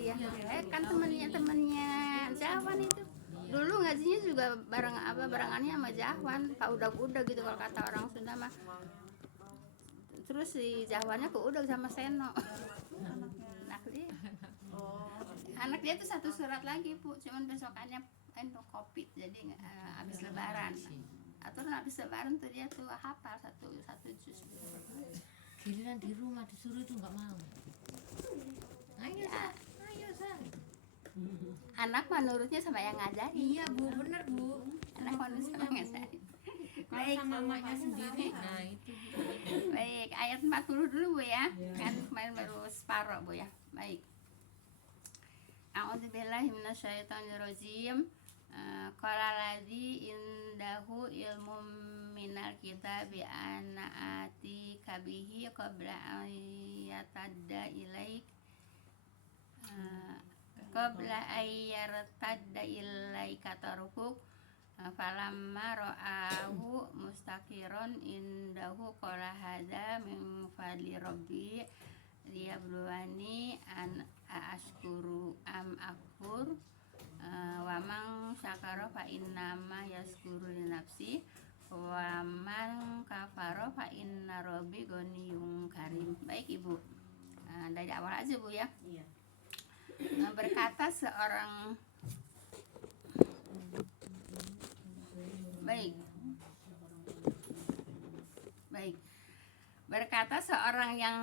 Iya, kan temennya Jahwan itu. Dulu ngajinya juga barengannya sama Jahwan, Pak Udag-udag gitu kalau kata orang Sunda mah. Terus si Jahwannya ke Udag sama Seno. Anak dia tuh satu surat lagi, Bu, cuman besokannya untuk kopi, jadi habis lebaran. Atau habis lebaran tuh dia tuh hafal satu juz. Giliran di rumah disuruh itu nggak mau. Ayo San. Anak menurutnya sama yang ngajarin. Iya Bu, bener Bu. Anak menurut sama yang ngajarin. Kalau sama mamanya sendiri, nah itu. Baik, ayat 40 dulu Bu ya. Kan kemarin baru separuh Bu ya. Baik. A'udzubillahi minasyaitonirrajim. Qala ladzi indahu ilmum minal kitabi ana ati kabihi qabla ayatadda ilaik qabla ayyartadda ilaika tarfuk falamma ra'ahu mustaqiron indahu qala hadza min fadli rabbi liyabluwani an ashkuru am akfur wa man syakara fa innama yashkuru li nafsi wa man kafara fa inna rabbi ghaniyyun karim. Baik Ibu, dari awal aja Bu ya. Iya. Berkata seorang baik berkata seorang yang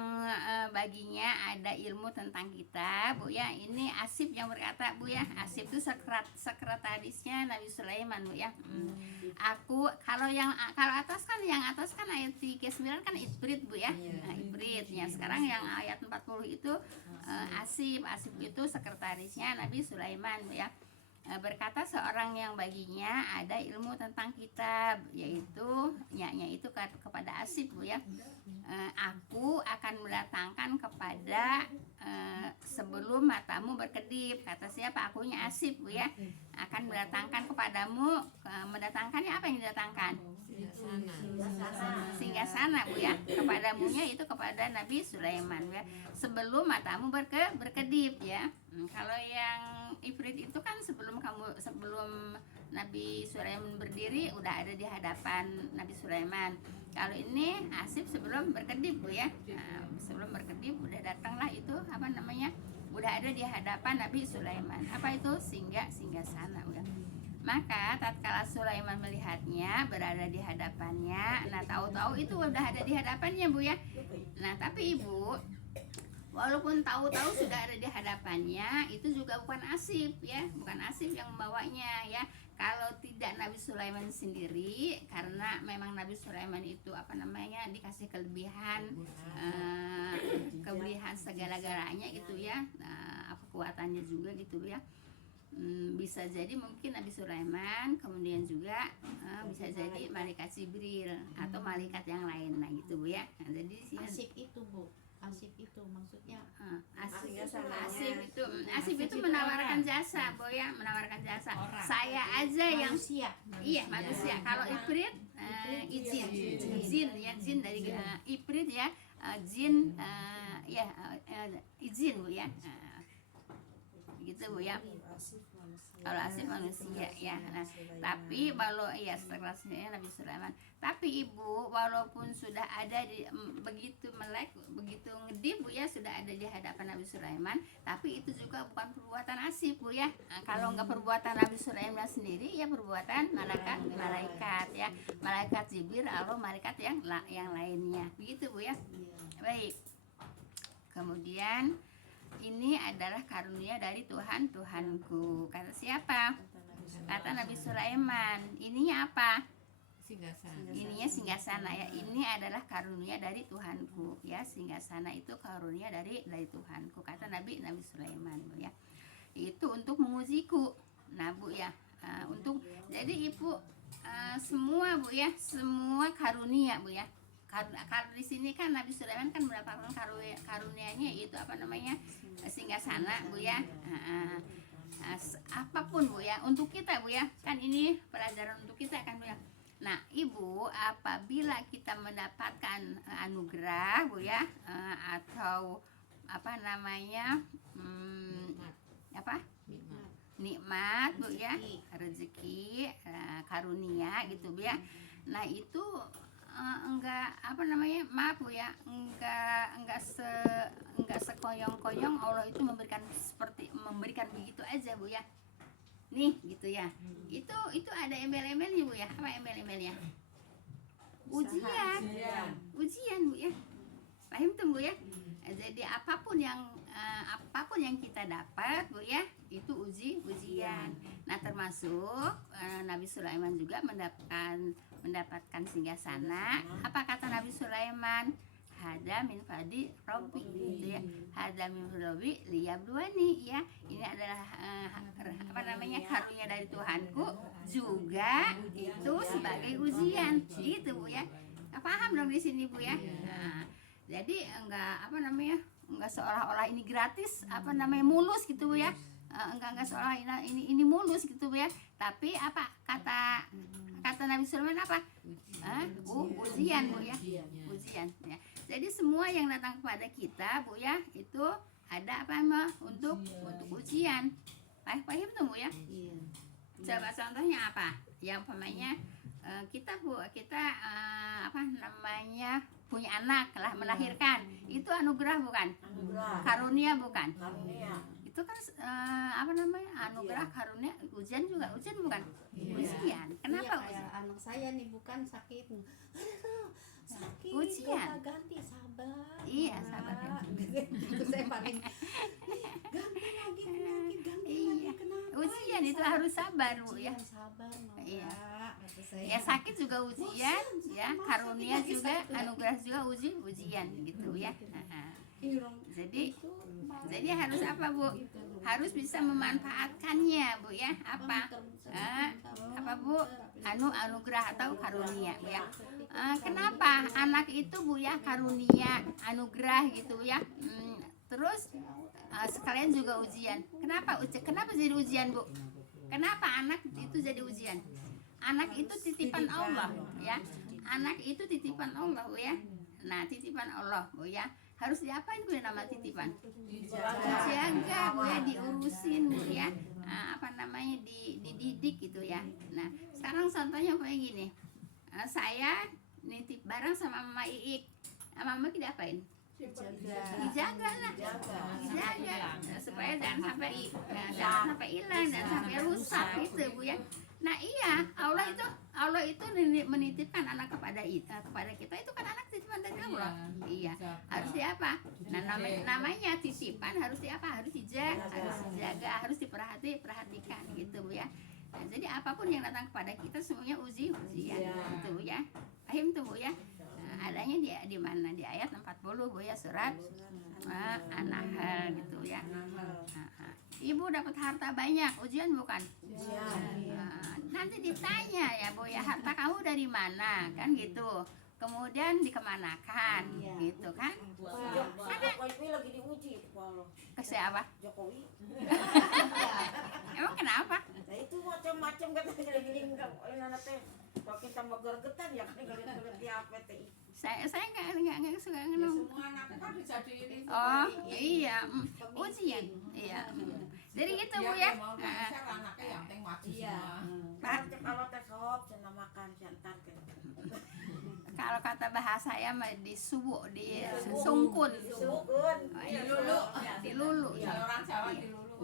baginya ada ilmu tentang kita Bu ya. Ini Asif yang berkata Bu ya. Asif itu sekretarisnya Nabi Sulaiman Bu ya. Kalau atas kan ayat 39 kan Ibrit Bu ya. Nah, Ibrit ya. Sekarang yang ayat 40 itu Asif itu sekretarisnya Nabi Sulaiman Bu ya. Berkata seorang yang baginya ada ilmu tentang kitab, yaitu nyanya itu kepada Asif Bu ya. Aku akan mendatangkan kepada sebelum matamu berkedip. Kata siapa? Akunya Asif Bu ya. Akan mendatangkan kepadamu, mendatangkannya apa yang didatangkan? Singgasana Bu ya. Kepadamunya itu kepada Nabi Sulaiman ya. Sebelum matamu berkedip ya. Kalau yang Ifrit itu kan sebelum Nabi Sulaiman berdiri udah ada di hadapan Nabi Sulaiman. Kalau ini Asif sebelum berkedip Bu ya. Sebelum berkedip udah datanglah itu udah ada di hadapan Nabi Sulaiman. Apa itu? Singgasana Bu ya. Maka tatkala Sulaiman melihatnya berada di hadapannya, nah tahu-tahu itu udah ada di hadapannya Bu ya. Nah tapi Ibu, walaupun tahu-tahu sudah ada di hadapannya, itu juga bukan Asif ya, bukan Asif yang membawanya ya. Kalau tidak Nabi Sulaiman sendiri, karena memang Nabi Sulaiman itu dikasih kelebihan segala-galanya gitu ya, kekuatannya juga gitu ya. Bisa jadi mungkin Nabi Sulaiman, kemudian juga bisa jadi malaikat Jibril atau malaikat yang lain, nah gitu Bu ya. Nah, jadi Asif itu Bu. Asif itu maksudnya Asif itu menawarkan jasa Bu ya, menawarkan jasa. Saya aja yang manusia. Iya manusia. Kalau Ifrit jin dari Ifrit ya, jin izin Bu ya. Gitu Bu ya. Kalau Asif manusia ya. Nah, tapi kalau seterusnya Nabi Sulaiman. Tapi Ibu, walaupun sudah ada begitu ngedip Bu ya, sudah ada di hadapan Nabi Sulaiman, tapi itu juga bukan perbuatan Asif Bu ya. Nah, kalau enggak perbuatan Nabi Sulaiman sendiri ya perbuatan malaikat ya. Malaikat Jibril atau malaikat yang lainnya. Begitu Bu ya. Baik. Kemudian ini adalah karunia dari Tuhanku. Kata siapa? Kata Nabi Sulaiman. Ininya apa? Ininya singgasana ya. Ini adalah karunia dari Tuhanku ya. Singgasana itu karunia dari Tuhanku. Kata Nabi Sulaiman Bu ya. Itu untuk mengujiku. Nah Bu ya. Jadi Ibu semua Bu ya, semua karunia Bu ya. Kalau di sini kan Nabi Sulaiman kan mendapatkan karunianya itu singgasana Bu ya. Apapun Bu ya untuk kita Bu ya, kan ini pelajaran untuk kita kan Bu ya. Nah Ibu, apabila kita mendapatkan anugerah Bu ya, atau apa? Nikmat. Nikmat Bu ya, rezeki, karunia gitu Bu ya. Nah itu enggak apa namanya, maaf Bu ya, enggak sekoyong-koyong Allah itu memberikan begitu aja Bu ya. Nih gitu ya. Itu ada embel-embelnya Bu ya. Apa embel-embelnya? Ujian Bu ya. Paham tuh Bu ya. Jadi apapun yang kita dapat Bu ya, itu ujian. Nah termasuk Nabi Sulaiman juga mendapatkan singgasana. Apa kata Nabi Sulaiman? Hada min fadi Robbi gitu ya. Hada min fadi Robbi liyabluwani ya. Ini adalah apa namanya, karunia dari Tuhanku, juga itu sebagai ujian gitu Bu ya. Paham dong di sini Bu ya. Nah, jadi enggak apa namanya, enggak seolah-olah ini gratis, apa namanya, mulus gitu Bu ya. Enggak seolah ini mulus gitu Bu ya. Tapi apa kata Nabi Sulaiman apa? Ujian Bu ya. Ujian ya. Jadi semua yang datang kepada kita Bu ya, itu ada apa mah untuk ujian. Paham tuh Bu ya? Coba contohnya apa? Yang umpamanya kita apa namanya, punya anak lah, melahirkan, itu anugerah bukan? Karunia bukan? Itu kan apa namanya, anugerah, karunia. Ujian juga ujian bukan? Ujian. Kenapa Iya, ujian? anak saya nih bukan sakit. Aduh, sakit. Ujian. Ganti sabar. Iya, sabar. Itu saya paling ganti lagi penyakit, ganti Iya. lagi kenapa? Ujian itu harus sabar Bu ya. Ujian sabar, Mama. Iya. Kata saya. Ya sakit juga ujian ya, Masa karunia sakit juga, lagi, sakit. anugerah juga ujian gitu ya. Iya, Rom. Jadi harus apa Bu? Harus bisa memanfaatkannya Bu ya. Apa Bu? Anugerah atau karunia Bu ya. Kenapa anak itu Bu ya, karunia, anugerah gitu ya. Terus sekalian juga ujian. Kenapa jadi ujian Bu? Kenapa anak itu jadi ujian? Anak itu titipan Allah ya. Anak itu titipan Allah Bu ya. Nah, titipan Allah Bu ya. Harus diapain Bu ya, nama titipan? Dijaga Bu ya, diurusin Bu ya. Apa namanya, dididik gitu ya. Nah, sekarang contohnya kayak gini. Saya nitip barang sama Mama Iik. Mama Iik diapain? Dijaga lah, dijaga supaya jangan sampai hilang, jangan sampai rusak gitu Bu ya. Nah iya, Allah itu menitipkan anak kepada kita, itu kan anak titipan dari Allah. Iya, harus diapa? Nah namanya titipan, harus diapa? Harus dijaga, harus diperhatikan gitu Bu ya. Nah, jadi apapun yang datang kepada kita semuanya ujian gitu Bu ya. Paham tuh Bu ya. Adanya di mana, di ayat 40 Bu ya, surat An-Nahl gitu ya. Ibu dapat harta banyak, ujian bukan? Nanti ditanya ya Bu ya, harta kamu dari mana kan gitu. Kemudian dikemanakan gitu kan? Jokowi lagi diuji kepala. Ke siapa? Jokowi. Emang kenapa? Nah itu macam-macam katanya lagi enggak anak teh. Makin tambah gergetan ya kan ngeliat di apa teh. Saya nggak suka ngomong. Semua anak kan dijadiin Oh iya, ujian. Iya. Jadi gitu Bu ya. anaknya yang penting maju semua. Kalau teh sop cenah makan santan kan. Kalau kata bahasa saya mah disubuk, disungkun. Dilulu. Kalau orang Jawa dilulu.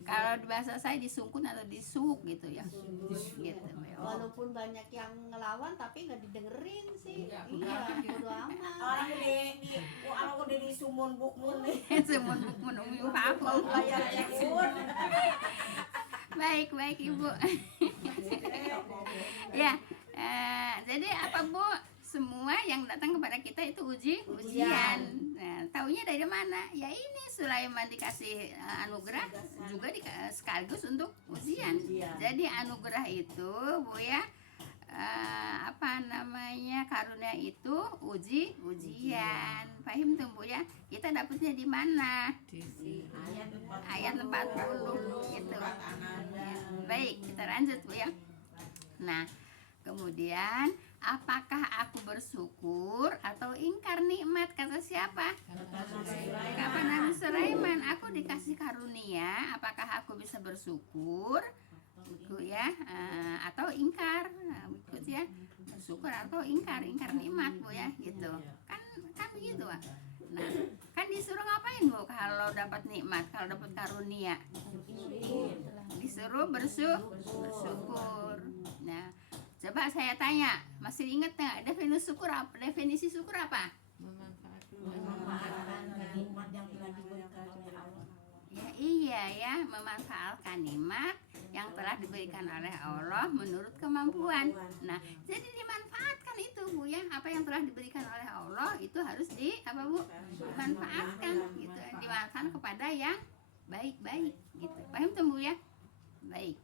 Kalau di bahasa saya disungkun atau disuk gitu ya. Gitu. Walaupun banyak yang ngelawan tapi nggak didengerin sih. Iya, Bodo amat. Orang udah di sumun bukmun nih. Semun bukmun umi apa? Layar cekun. Baik Ibu. Ya, jadi apa Bu? Semua yang datang kepada kita itu ujian. Nah, taunya dari mana? Ya ini Sulaiman dikasih anugerah juga sekaligus untuk ujian. Jadi anugerah itu Bu ya, apa namanya, karunia itu ujian. Paham tuh Bu ya? Kita dapatnya di mana? Ayat 40 gitu. Baik, kita lanjut Bu ya. Nah, kemudian apakah aku bersyukur atau ingkar nikmat? Kata siapa? Kata Nabi Sulaiman, aku dikasih karunia, apakah aku bisa bersyukur, gitu ya, atau ingkar, gitu ya, bersyukur atau ingkar nikmat Bu ya, gitu. Kan begitu Pak. Nah, kan disuruh ngapain Bu kalau dapat nikmat, kalau dapat karunia? Disuruh bersyukur. Nah, coba saya tanya, masih ingat nggak definisi syukur apa? Memanfaatkan nikmat yang telah diberikan oleh Allah. Ya iya ya, memanfaatkan nikmat yang telah diberikan oleh Allah menurut kemampuan. Nah, jadi dimanfaatkan itu Bu ya, apa yang telah diberikan oleh Allah itu harus dimanfaatkan gitu, dimanfaatkan kepada yang baik-baik gitu. Paham tuh Bu ya? Baik.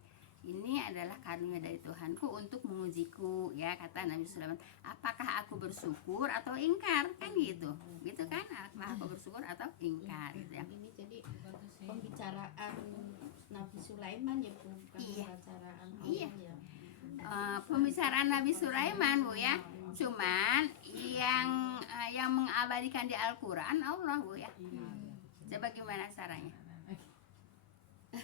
Ini adalah karunia dari Tuhanku untuk mengujiku ya, kata Nabi Sulaiman. Apakah aku bersyukur atau ingkar? Kan gitu. Gitu kan? Apakah aku bersyukur atau ingkar gitu ya. Ini jadi pembicaraan Nabi Sulaiman ya Bu, bukan Iya. pembicaraan Iya. Allah ya. Pembicaraan Nabi Sulaiman Bu ya. Cuman yang mengabadikan di Al-Qur'an Allah Bu ya. Coba gimana caranya?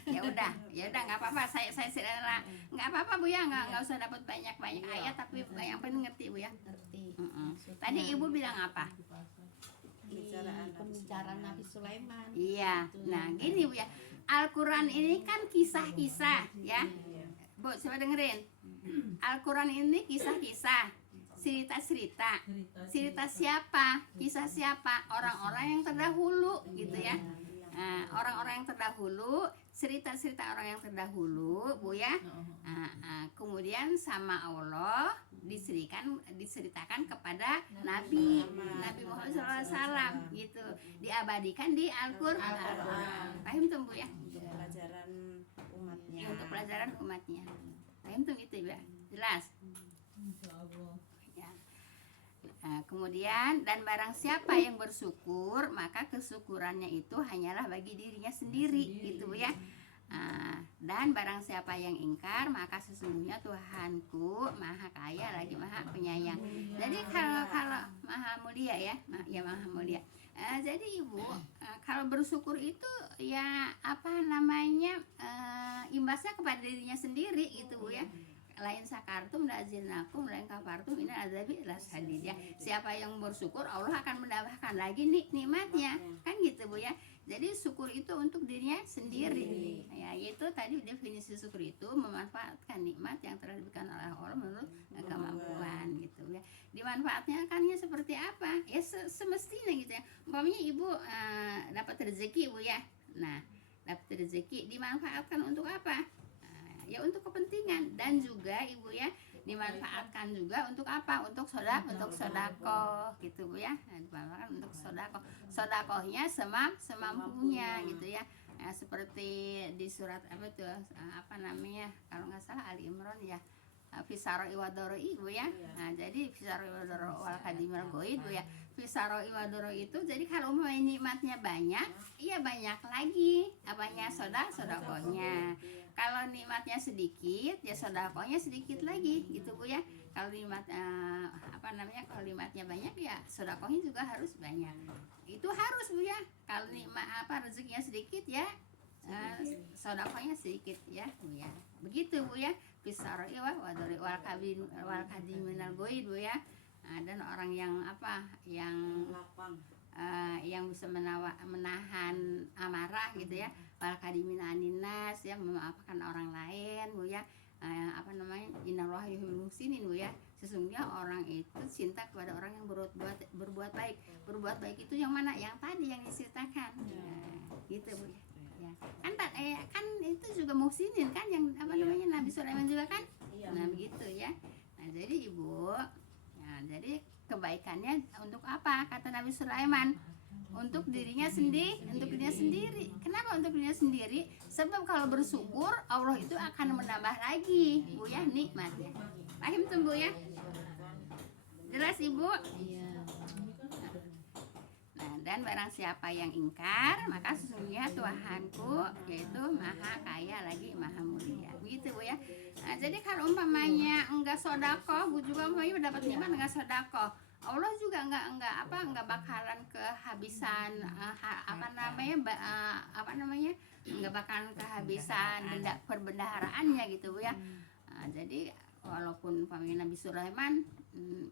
Ya udah nggak apa-apa, saya nggak apa-apa Bu ya, nggak usah dapat banyak ayat, tapi yang penting ngerti Bu ya. Ngerti. Tadi Ibu bilang apa? Di pembicaraan Nabi Sulaiman. Iya, nah gini Bu ya, Al-Quran ini kan kisah-kisah ya Bu, coba dengerin. Al-Quran ini kisah-kisah, cerita-cerita. Cerita siapa? Kisah siapa? Orang-orang yang terdahulu gitu ya. Nah, orang-orang yang terdahulu, cerita-cerita orang yang terdahulu Bu ya. Kemudian sama Allah diceritakan kepada Nabi Muhammad SAW gitu, diabadikan di Al-Quran. Paham tuh Bu ya? Untuk pelajaran umatnya. Untuk pelajaran umatnya. Paham tuh gitu ya? Jelas? Ya. Nah, kemudian dan barang siapa yang bersyukur, maka kesyukurannya itu hanyalah bagi dirinya sendiri gitu Bu ya. Dan barang siapa yang ingkar, maka sesungguhnya Tuhanku maha kaya lagi maha penyayang. Jadi kalau maha mulia ya, maha mulia. Jadi Ibu, kalau bersyukur itu ya apa namanya, imbasnya kepada dirinya sendiri gitu Bu ya. Lain sakartum la azinnakum, lain kafartum inna azabi lasadid ya. Siapa yang bersyukur, Allah akan menambahkan lagi nikmatnya. Kan gitu Bu ya. Jadi syukur itu untuk dirinya sendiri. Ya, itu tadi definisi syukur itu memanfaatkan nikmat yang telah diberikan oleh Allah menurut kemampuan gitu ya. Dimanfaatnya kannya seperti apa? Ya semestinya gitu ya. Umpamanya Ibu dapat rezeki Bu ya. Nah, dapat rezeki dimanfaatkan untuk apa? Ya untuk kepentingan, dan juga Ibu ya dimanfaatkan juga untuk apa? Untuk sodako gitu Bu ya. Dimanfaatkan untuk sodakohnya semampunya gitu ya. Seperti di surat apa tuh, apa namanya, kalau nggak salah Ali Imran ya, Fisaro iwadoro Bu ya. Nah, jadi Fisaro iwadoro wal kadimil goid Bu ya. Fisaro iwadoro itu jadi kalau umpamanya nikmatnya banyak, iya banyak lagi apanya, sodakohnya. Kalau nikmatnya sedikit, ya sodakohnya sedikit lagi gitu Bu ya. Kalau nikmat apa namanya, kalau nikmatnya banyak ya sodakohnya juga harus banyak. Itu harus Bu ya. Kalau nikmat apa rezekinya sedikit ya sodakohnya sedikit ya Bu ya. Begitu Bu ya. Fisaroi wal kadiminal goid Bu ya. Dan orang yang apa, yang Lapang. yang bisa menahan amarah gitu ya, wal kadiminaninas ya, memaafkan orang lain Bu ya. Apa namanya, innallaha yuhibbul muhsinin Bu ya. Sesungguhnya orang itu cinta kepada orang yang berbuat baik. Berbuat baik itu yang mana? Yang tadi yang diceritakan. Gitu Bu ya. Kan itu juga muhsinin kan, yang apa namanya, Nabi Sulaiman juga kan. Nah begitu ya. Nah jadi Ibu, nah jadi kebaikannya untuk apa? Kata Nabi Sulaiman, untuk dirinya sendiri. Kenapa untuk dirinya sendiri? Sebab kalau bersyukur Allah itu akan menambah lagi Bu ya nikmatnya. Paham tuh Bu ya? Jelas Ibu? Iya. Nah, dan barang siapa yang ingkar, maka sesungguhnya Tuhanku yaitu maha kaya lagi maha mulia. Begitu Bu ya. Nah, jadi kalau umpamanya enggak sodako, Bu juga umpamanya dapat nikmat enggak sodako, Allah juga nggak bakalan kehabisan nggak bakalan kehabisan perbendaharaannya gitu ya. Jadi walaupun Nabi Sulaiman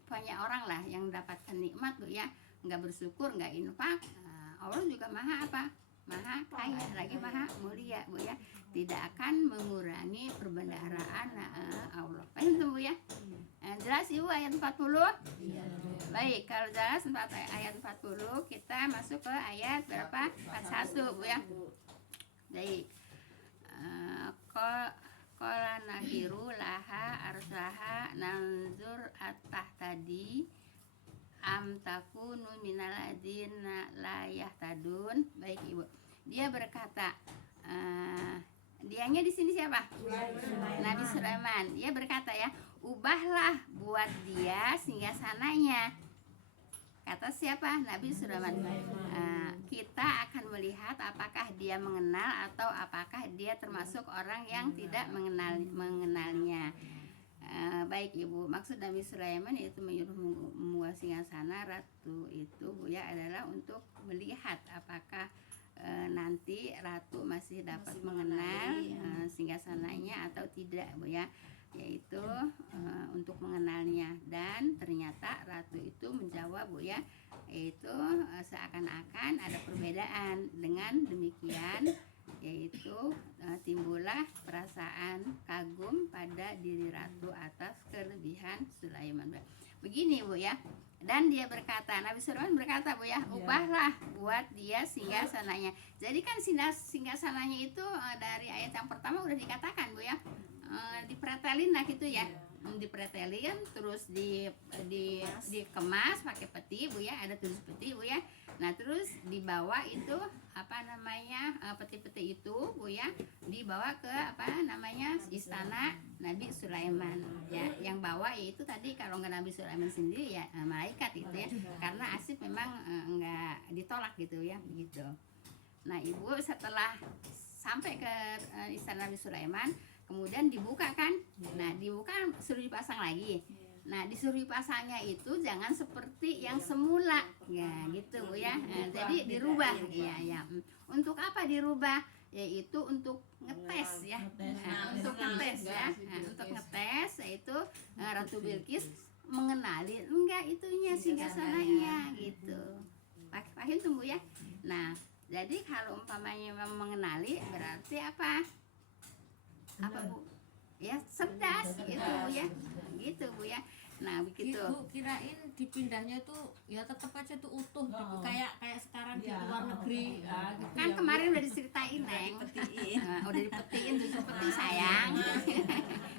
banyak orang lah yang dapatkan nikmat Bu ya, nggak bersyukur, nggak infak, Allah juga maha kaya lagi maha mulia Bu ya, tidak akan mengurangi perbendaharaan Allah. Paham tuh Bu ya? Jelas Ibu ayat 40? Baik, kalau jelas ayat 40, kita masuk ke ayat berapa? 41 Bu ya. Baik. Qala nahiru laha arsaha nanzur tadi am takunu minal ladzina la yahtadun. Baik Ibu. Dia berkata, dianya di sini siapa? Nabi Sulaiman. Dia berkata ya, ubahlah buat dia singgasananya. Kata siapa? Nabi Sulaiman. Kita akan melihat apakah dia mengenal atau apakah dia termasuk orang yang tidak mengenalnya. Baik Ibu, maksud Nabi Sulaiman yaitu menyuruh membuat singgasana ratu itu Bu ya adalah untuk melihat apakah nanti ratu masih dapat mengenal singgasananya atau tidak Bu ya, yaitu untuk mengenalnya. Dan ternyata ratu itu menjawab Bu ya, yaitu seakan-akan ada perbedaan. Dengan demikian yaitu timbullah perasaan kagum pada diri ratu atas kelebihan Sulaiman. Begini Bu ya. Dan dia berkata, Nabi Sulaiman berkata Bu ya, ubahlah buat dia singgasananya. Jadi kan singgasananya itu dari ayat yang pertama udah dikatakan Bu ya, dipretelin lah gitu ya, dipretelin terus dikemas pakai peti Bu ya, ada 7 peti Bu ya. Nah terus dibawa itu peti-peti itu Bu ya, dibawa ke istana Nabi Sulaiman ya. Yang bawa yaitu tadi kalau nggak Nabi Sulaiman sendiri ya malaikat itu ya, karena Asif memang nggak ditolak gitu ya begitu. Nah Ibu setelah sampai ke istana Nabi Sulaiman, kemudian dibuka kan. Nah dibuka suruh dipasang lagi. Nah disuruh dipasangnya itu jangan seperti yang semula ya gitu Bu ya. Jadi dirubah ya. Untuk apa dirubah? Yaitu untuk ngetes ya. Untuk ngetes ya. Untuk ngetes yaitu Ratu Bilqis mengenali enggak itunya singgasananya gitu. Paham tuh Bu ya. Nah jadi kalau umpamanya mengenali berarti apa Bu? Ya cerdas gitu Bu ya, gitu Bu ya. Nah begitu. Ibu kirain dipindahnya itu ya tetap aja tuh utuh kayak sekarang di luar negeri gitu Kan ya, Bu. kemarin udah diceritain Neng, udah dipetiin 7 peti sayang.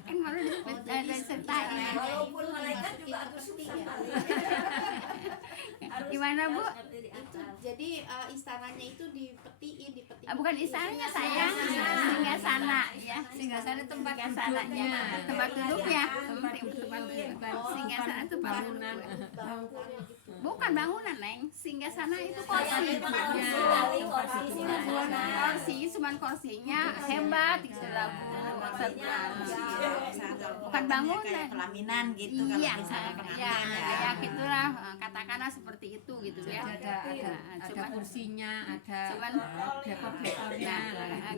Kan kemarin udah diceritain. Walaupun malaikat juga agak susah kali. Gimana Bu? Itu jadi istananya itu dipetiin. Bukan istananya sayang, singgasana ya. Singgasana tempat Singgasananya, tempat duduknya, tempat singgasana itu bangunan. bukan bangunan Neng, singgasana itu kursi. Cuman kursinya hebat gitu lah Bu. Bukan bangunan, pelaminan gitu iya, kalau misalnya pengantin ya gitulah, katakanlah seperti itu gitu ya. Ada kursinya, ada Cuman dekor-dekornya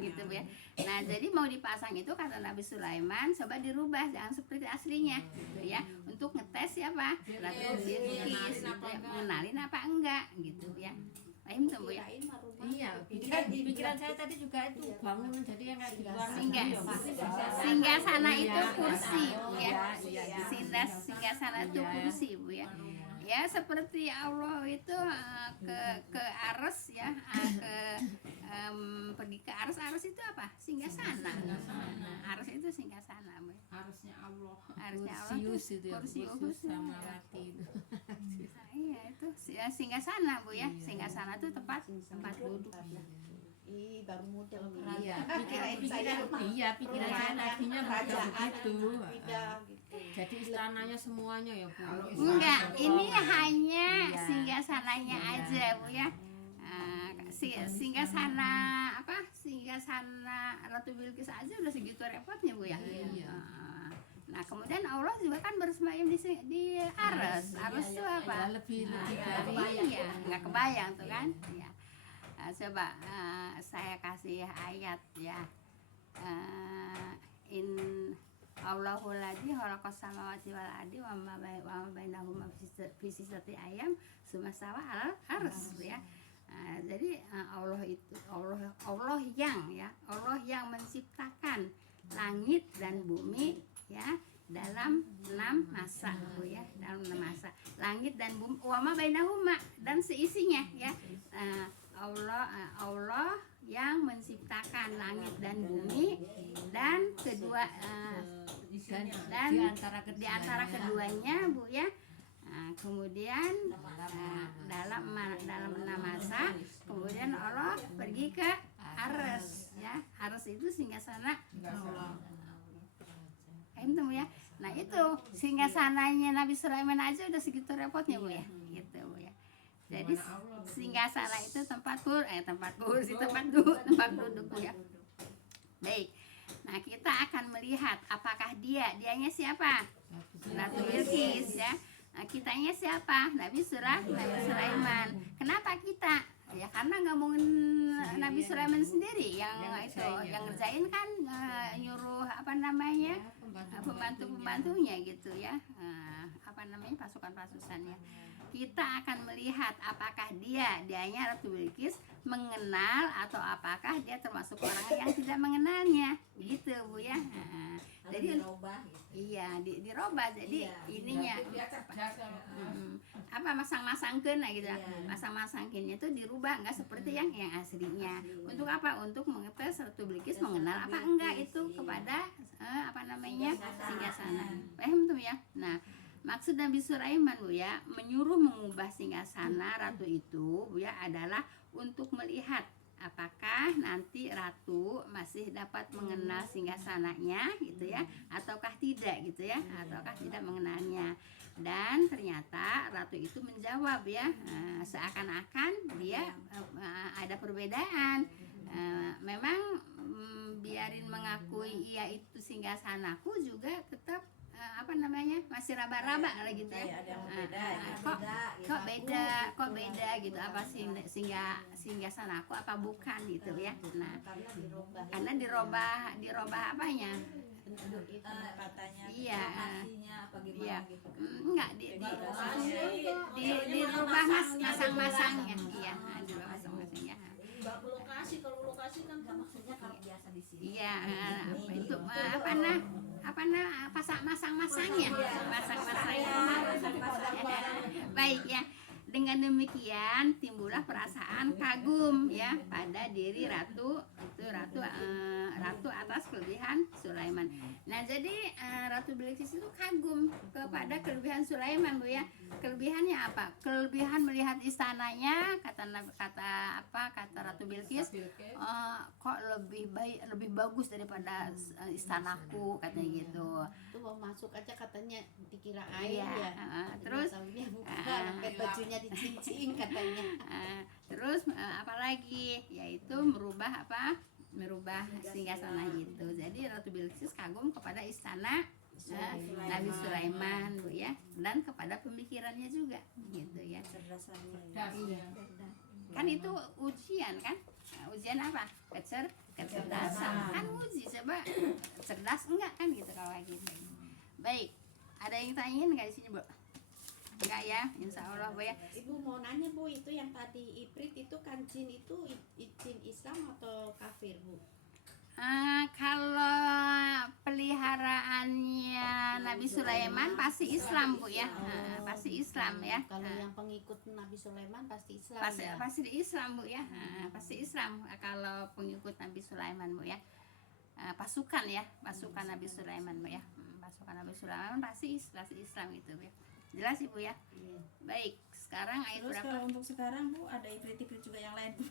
gitu Bu ya. Nah jadi mau dipasang itu kata Nabi Sulaiman coba dirubah jangan seperti aslinya gitu ya, untuk ngetes siapa Ratu Bilqis gitu ya, mengenalin apa enggak gitu ya. Paham tuh Bu ya? Iya, pikiran saya tadi juga itu bangunan jadi yang kayak di luar Singgasana itu kursi Bu ya. Singgasana itu kursi Bu ya. Ya seperti Allah itu ke Ares ya, pergi ke Ares itu apa? Singgasana. Ares itu singgasana Bu. Harusnya Allah. Aresnya Allah tuh Kursius itu ya, kursius sama Wati itu. Iya itu singgasana Bu ya. Singgasana itu tempat duduk. Baru model Iya, pikiran saya tadinya begitu. Jadi istananya semuanya ya Bu. Enggak, ini hanya singgasananya aja Bu ya. Singgasana Ratu Bilqis aja udah segitu repotnya Bu ya. Nah kemudian Allah juga kan bersemayam di Aras. Aras itu apa? lebih Iya, nggak kebayang tuh kan? Ya. Coba saya kasih ayat ya. In Allahul ladzi khalaqas samawati wal ardi wa ma bainahuma fi sittati ayyam tsumma stawa 'alal arsy ya. Jadi Allah itu Allah yang menciptakan langit dan bumi ya dalam 6 masa Bu ya, dalam 6 masa. Langit dan bumi wa ma bainahuma dan seisinya ya. Allah yang menciptakan langit dan bumi dan kedua dan di antara keduanya Bu ya. Kemudian dalam 6 masa kemudian Allah pergi ke Arsy ya. Arsy itu singgasana ya. Nah itu singgasananya Nabi Sulaiman aja udah segitu repotnya Bu ya. Gitu Bu ya. Jadi singgasana itu tempat kursi, tempat duduk Bu ya. Baik. Nah, kita akan melihat apakah dianya siapa? Ratu Bilqis ya. Nah, kitanya siapa? Nabi Sulaiman. Kenapa kita? Ya karena ngomongin Nabi Sulaiman sendiri yang itu yang ngerjain kan nyuruh pembantu-pembantunya gitu ya. Pasukan-pasukannya. Kita akan melihat apakah dianya Ratu Bilqis mengenal atau apakah dia termasuk orang yang tidak mengenalnya gitu Bu ya. Jadi dirubah gitu. Iya dirubah jadi ininya Dia cerdas ya. masang-masangkeun gitu Iya. masang-masangkeunnya itu dirubah nggak seperti yang aslinya. Untuk apa? Untuk mengetes Ratu Bilqis mengenal apa enggak itu kepada singgasana. Paham tuh ya. Nah maksud Nabi Sulaiman Bu ya menyuruh mengubah singgasana ratu itu Bu ya adalah untuk melihat apakah nanti ratu masih dapat mengenal singgasananya gitu ya ataukah tidak gitu ya ataukah tidak mengenalnya. Dan ternyata ratu itu menjawab ya seakan-akan dia ada perbedaan. Memang biarin mengakui ia itu singgasanaku juga tetap masih raba-raba lah gitu ya. Ada yang beda, Kok beda gitu apa singgasana aku apa bukan gitu ya. Nah karena dirubah apanya katanya iya apa gimana iya gitu. enggak dirubah masang-masangnya iya dirubah masang-masangnya. Kalau lokasi kan maksudnya kalau biasa di sini. Iya, itu masang-masangnya. Baik ya. Dengan demikian timbullah perasaan kagum ya pada diri ratu atas kelebihan Sulaiman. Nah, jadi Ratu Bilqis itu kagum kepada kelebihan Sulaiman Bu ya. Kelebihannya apa? Kelebihan melihat istananya kata Ratu Bilqis kok lebih bagus daripada istanaku katanya gitu. Itu mau masuk aja katanya dikira air Iya, ya. terus Sampai bajunya dicincin katanya. Terus apalagi yaitu merubah singgasana gitu. Jadi Ratu Bilqis kagum kepada istana Nabi Sulaiman Bu ya dan kepada pemikirannya juga gitu ya. Iya. Kan itu ujian kan? Ujian apa? Kecerdasan. Kan uji coba cerdas enggak kan gitu kalau kayak gitu. Baik. Ada yang tanyain enggak di sini, Bu? Enggak ya, insya Allah Bu ya. Ibu mau nanya Bu, itu yang tadi Ifrit itu kan jin itu jin Islam atau kafir Bu? Kalau peliharaannya Nabi Sulaiman pasti Islam Bu ya, pasti Islam ya. Kalau yang pengikut Nabi Sulaiman pasti Islam ya. Pasti Islam Bu ya, pasti Islam kalau pengikut Nabi Sulaiman Bu ya. Pasukan Nabi Sulaiman Bu ya, pasukan Nabi Sulaiman pasti Islam itu Bu ya. Jelas Ibu ya. Baik, sekarang ayat Terus berapa? kalau untuk sekarang Bu ada ifrit-ifrit juga yang lain Bu.